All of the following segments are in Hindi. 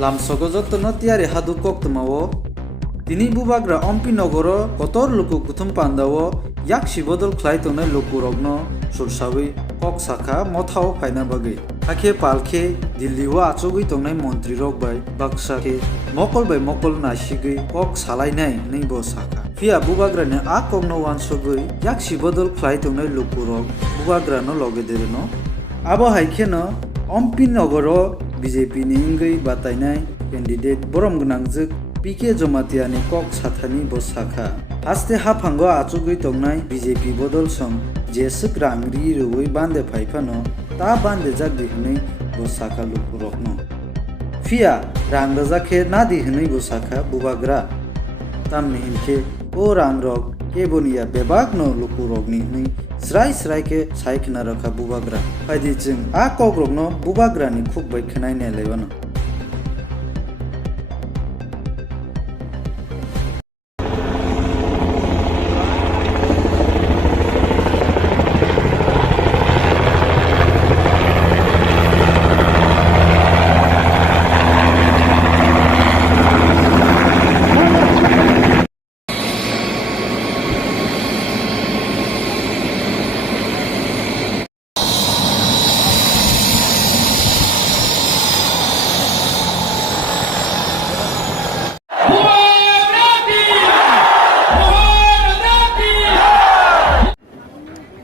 लामसोको जत्तनो तियारि हादु कोक्तमावो तिनि बुबाग्रा अम्पि नगरो कतर लुकु कुथुम पान्दावो याक सिबदल ख्लाइ तंनाय लुकुरगनो सुरसाबै कक साखा मथाव फायना बागै हाखे पालखे दिल्लीव आचुगै तंनाय मन्त्रि रक बाय बाक्साखे मकल बाय मकल नासिगै कक सालायनाय नैबो साखा फिया बुबाग्रानि आ कगनो वानसगै याक सिबदल ख्लाइ तंनाय लुकुरग बुबाग्रानो लगे देरनो आबो हाइखेनो अम्पि नगरो बीजेपी नि इंगै बातायनाय कैंडिडेट बरम गनांजोग पीके जमातियानि कक साथानि बसाखा हास्ते हाफांगो आचुगै तंनाय बीजेपी बदल सं जेसक रांगरि रुवै बान्दे फाइफानो ता बान्दे जाक दिहनै बसाखा लुकुरगनो फिया रांग रजाखे ना दिहनै बसाखा बुबाग्रा तामनि हिनखे ओ रांरग केबोनिया बेबागनो लुकुरगनि नै स्राय स्रायके सायखना रखा बुबाग्रा फायदि जों आ कग्रगनो बुबाग्रानि खुब बैखनाय नेलायबानो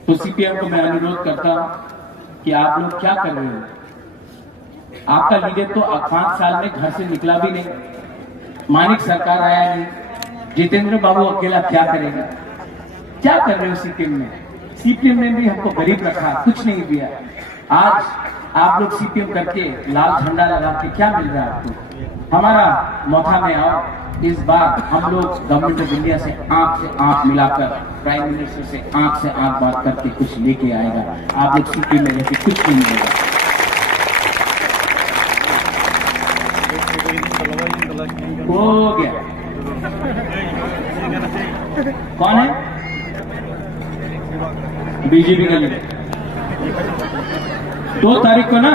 तो सीपीएम को मैं अनुरोध करता हूं कि आप लोग क्या कर रहे हो। आपका लीडर तो 5 साल में घर से निकला भी नहीं, मानिक सरकार आया नहीं, जितेंद्र बाबू अकेला क्या करेगा। क्या कर रहे हो सीपीएम में। सीपीएम ने भी हमको गरीब रखा, कुछ नहीं दिया। आज आप लोग सीपीएम करके लाल झंडा लगा के क्या मिल रहा है आपको। हमारा मोथा में आओ, इस बार हम लोग गवर्नमेंट ऑफ इंडिया से आंख मिलाकर प्राइम मिनिस्टर से आंख बात करके कुछ लेके आएगा। आप लोग सीपीएम में रहकर कुछ नहीं मिलेगा। हो गया। कौन है बीजेपी का लीडर। 2 तारीख को ना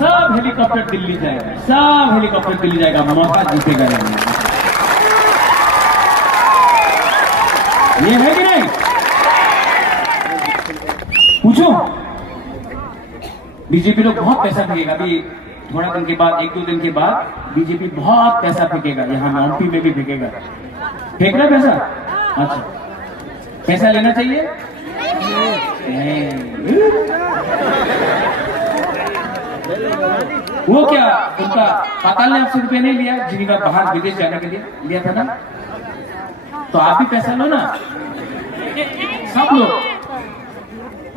सब हेलीकॉप्टर दिल्ली जाएगा, सब हेलीकॉप्टर दिल्ली जाएगा। ममता जीतेगा। ये है कि नहीं पूछो। बीजेपी लोग बहुत पैसा फेंकेगा अभी थोड़ा दिन के बाद, 1-2 दिन के बाद बीजेपी बहुत पैसा फेंकेगा। यहाँ एमपी में भी फेंकेगा। फेंक रहा पैसा। अच्छा, पैसा लेना चाहिए। वो क्या उनका पाताल ने आपसे रुपया नहीं लिया जिनका बाहर विदेश जाने के लिए लिया था ना, तो आप भी पैसा लो ना। सब लोग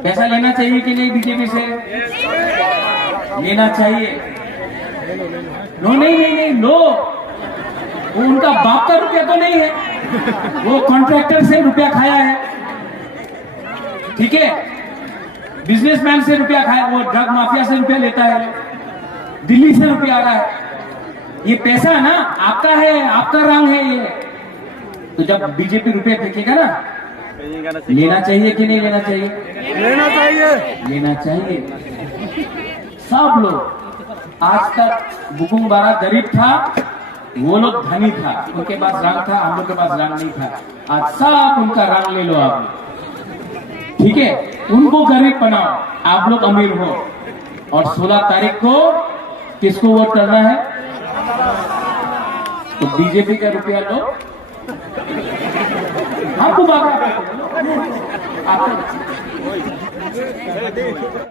पैसा लेना चाहिए कि नहीं बीजेपी से। लेना चाहिए। नो नहीं लो। वो उनका बाप का रुपया तो नहीं है, वो कॉन्ट्रैक्टर से रुपया खाया है। ठीक है, बिजनेसमैन से रुपया खाया, वो ड्रग माफिया से रुपया लेता है, दिल्ली से रुपया आ रहा है। ये पैसा ना आपका है, आपका रंग है ये। तो जब बीजेपी रुपए फेंकेगा ना, लेना चाहिए कि नहीं लेना चाहिए। लेना चाहिए। लेना चाहिए। सब लोग आज तक बुकुंग बारा गरीब था, वो लोग धनी था, उनके पास रंग था, हम लोग के पास रंग नहीं था। आज सब उनका रंग ले लो आप। ठीक है, उनको गरीब बनाओ, आप लोग अमीर हो। और 16 तारीख को किसको वोट करना है। तो बीजेपी का रुपया लो। आपको बात